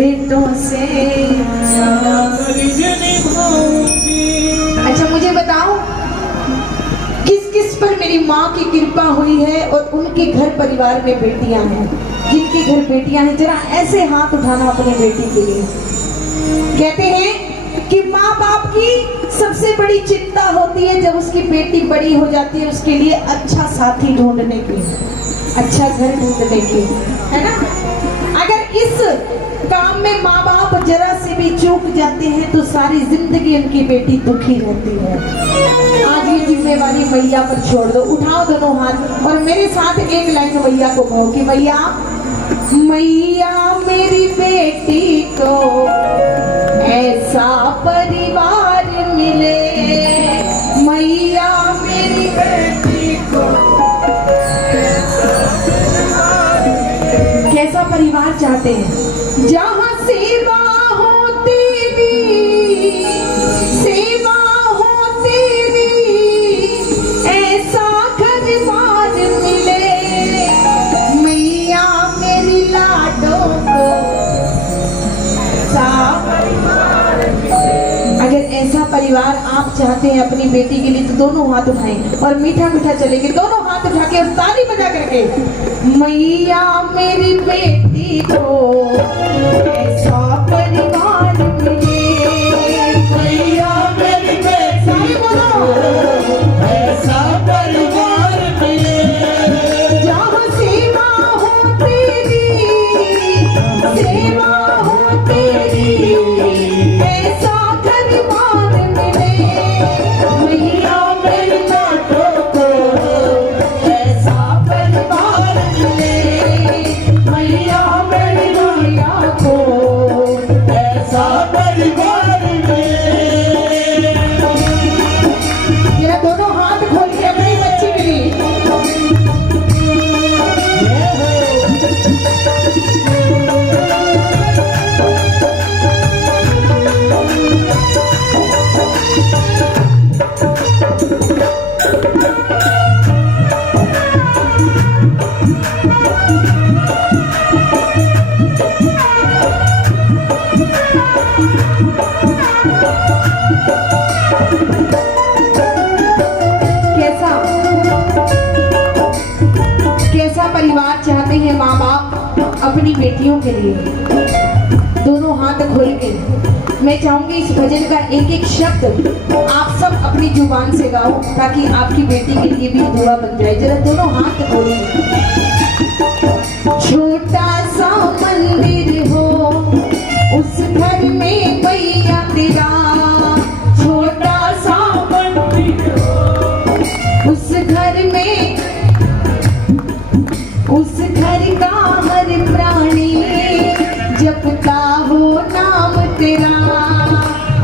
बेटों से ज्यादा फर्ज निभाऊंगी। अच्छा मुझे बताओ किस किस पर मेरी माँ की कृपा हुई है और उनके घर परिवार में बेटियां हैं, जिनके घर बेटियां हैं जरा ऐसे हाथ उठाना अपनी बेटी के लिए। कहते हैं कि माँ बाप की सबसे बड़ी चिंता होती है जब उसकी बेटी बड़ी हो जाती है उसके लिए अच्छा साथी ढूंढने की, अच्छा घर ढूंढने की, है ना। अगर इस काम में माँ बाप जरा से भी चूक जाते हैं तो सारी जिंदगी उनकी बेटी दुखी रहती है। आज ये जिम्मेवारी मैया पर छोड़ दो, उठाओ दोनों हाथ और मेरे साथ एक लाइन मैया को कहो कि मैया मैया मेरी बेटी को ऐसा परिवार मिले, मैया मेरी बेटी को ऐसा परिवार मिले। कैसा परिवार चाहते हैं? जहाँ सेवा हो तेरी, सेवा हो तेरी, ऐसा घर बार मिले, मैया मेरी लाडों को ऐसा परिवार मिले। अगर ऐसा परिवार आप चाहते हैं अपनी बेटी के लिए तो दोनों हाथ उठाएं और मीठा मीठा चलेंगे, दोनों हाथ उठा के और ताली बजा करके मैया मेरी बेटी को ऐसा परिवार मिले, मैया मेरी बेटी को ऐसा परिवार मिले, जहाँ सेवा हो तेरी, सेवा हो तेरी, ऐसा घर बार मिले, मैया मेरी लाडों को ऐसा परिवार मिले, मैया मेरी मैया को ऐसा परिवार मिले। ये दोनों हाथ खोल के अपनी बच्ची के लिए परिवार चाहते हैं माँ बाप अपनी बेटियों के लिए। दोनों हाथ खोल के मैं चाहूंगी इस भजन का एक एक शब्द आप सब अपनी जुबान से गाओ ताकि आपकी बेटी के लिए भी दुआ बन जाए। जरा दोनों हाथ खोलो। छोटा सा मंदिर हो उस घर में मैया तेरा, छोटा सा मंदिर हो उस घर में, उस घर का हर प्राणी जपता हो नाम तेरा,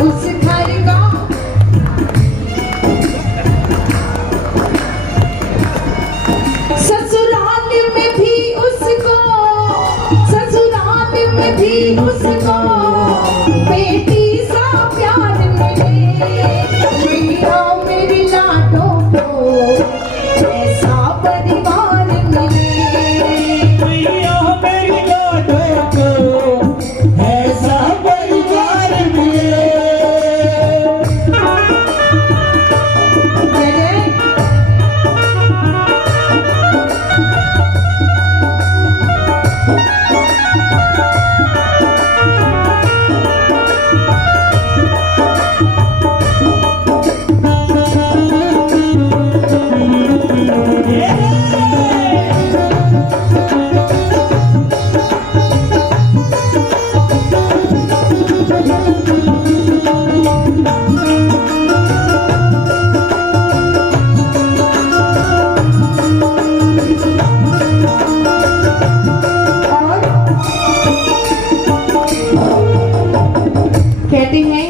उस घर का ससुराल में भी उसको, ससुराल में भी उसको बेटी सा प्यार मिले, मैया मेरी लाडों को ऐसा परिवार मिले, कहते हैं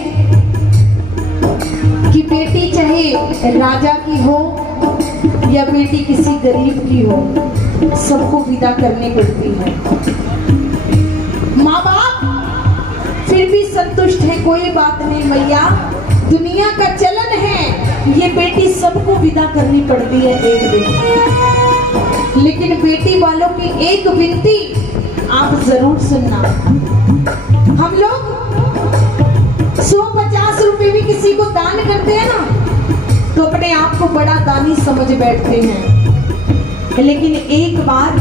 कि बेटी चाहे राजा की हो या बेटी किसी गरीब की हो, सबको विदा करनी पड़ती है। माँ बाप फिर भी संतुष्ट है, कोई बात नहीं मैया, दुनिया का चलन है, ये बेटी सबको विदा करनी पड़ती है एक दिन। लेकिन बेटी वालों की एक विनती आप जरूर सुनना, आप को बड़ा दानी समझ बैठते हैं, लेकिन एक बार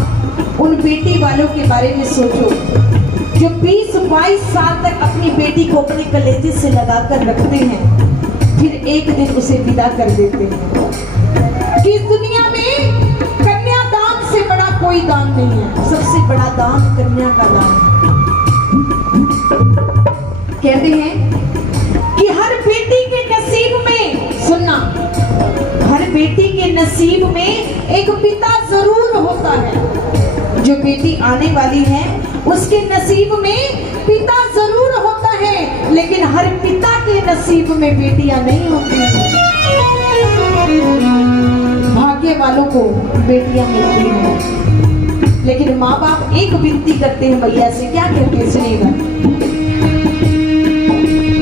उन बेटी वालों के बारे में सोचो जो 20-22 साल तक अपनी बेटी को अपने कलेजे से लगाकर रखते हैं, फिर एक दिन उसे विदा कर देते हैं। कि इस दुनिया में कन्यादान से बड़ा कोई दान नहीं है, सबसे बड़ा दान कन्या का दान। कहते हैं कि हर बेटी के नसीब में, सुनना, हर बेटी के नसीब में एक पिता जरूर होता है। जो बेटी आने वाली है उसके नसीब में पिता जरूर होता है, लेकिन हर पिता के नसीब में बेटियां नहीं होती। भाग्य वालों को बेटियां मिलती हैं, लेकिन माँ बाप एक विनती करते हैं मैया से, क्या कहते हैं सुनिएगा।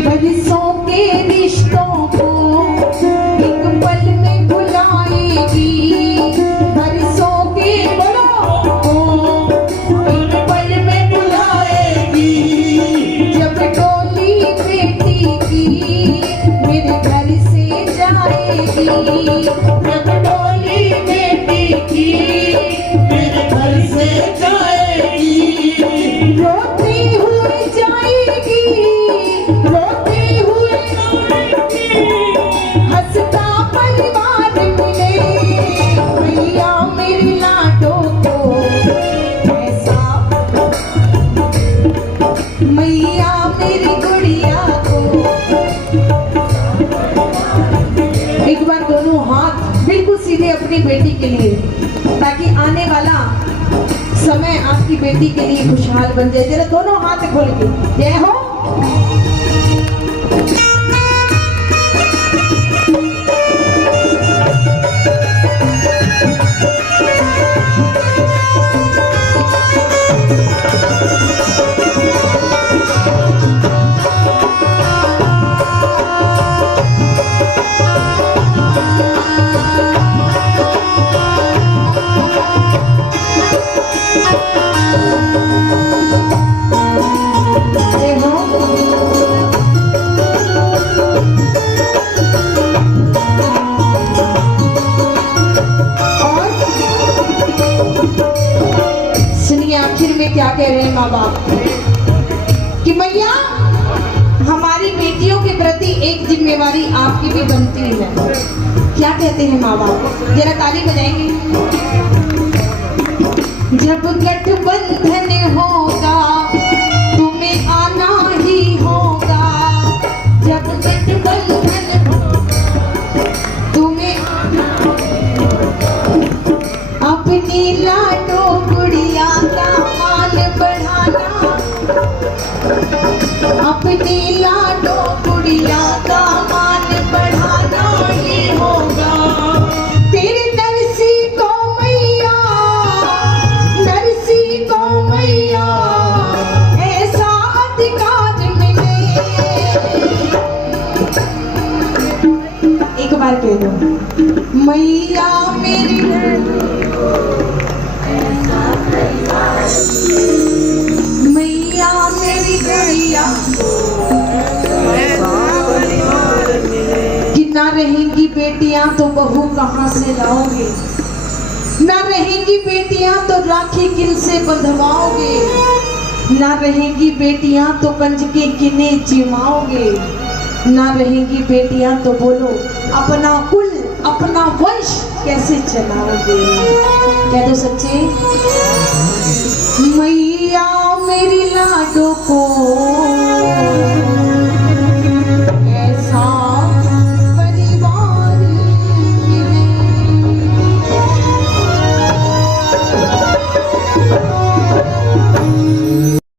बरसों के रिश्तों को एक पल में भुलाएगी, बरसों के बड़ों को एक पल में भुलाएगी। जब डोली बेटी की मेरे घर से जाएगी, जब डोली बेटी की मेरे घर से जाएगी, रोती हुई जाएगी, रोती हुई जाएगी, हंसता परिवार मिले, मैया मेरी लाडों को ऐसा, मैया मेरी गुड़िया को। एक बार दोनों हाथ बिल्कुल सीधे अपनी बेटी के लिए, ताकि आने वाला समय आपकी बेटी के लिए खुशहाल बन जाए। जरा दोनों हाथ खोल के जय हो। क्या कह रहे हैं माँ बाप कि मैया हमारी बेटियों के प्रति एक जिम्मेवारी आपकी भी बनती है। क्या कहते हैं माँ बाप, जरा ताली बजाएंगे। जब गठबंधन होगा तुम्हें आना ही होगा, जब गठबंधन तुम्हें अपनी लाडो गुड़िया का बढ़ाना, अपनी लाडो गुड़िया का मान बढ़ाना ही होगा। तेरे नरसी को मैया, नरसी को मैया ऐसा अधिकार मिले। एक बार कह दो, मैया मेरी मैया मेरी गुड़िया, कि ना रहेंगी बेटियां तो बहू कहाँ से लाओगे, ना रहेंगी बेटियां तो राखी किल से बंधवाओगे, ना रहेंगी बेटियां तो कंजके किने जिमाओगे, ना रहेंगी बेटियां तो बोलो अपना कुल अपना वंश कैसे चलाओगे। कह दो सच्चे। मैया मेरी लाडो को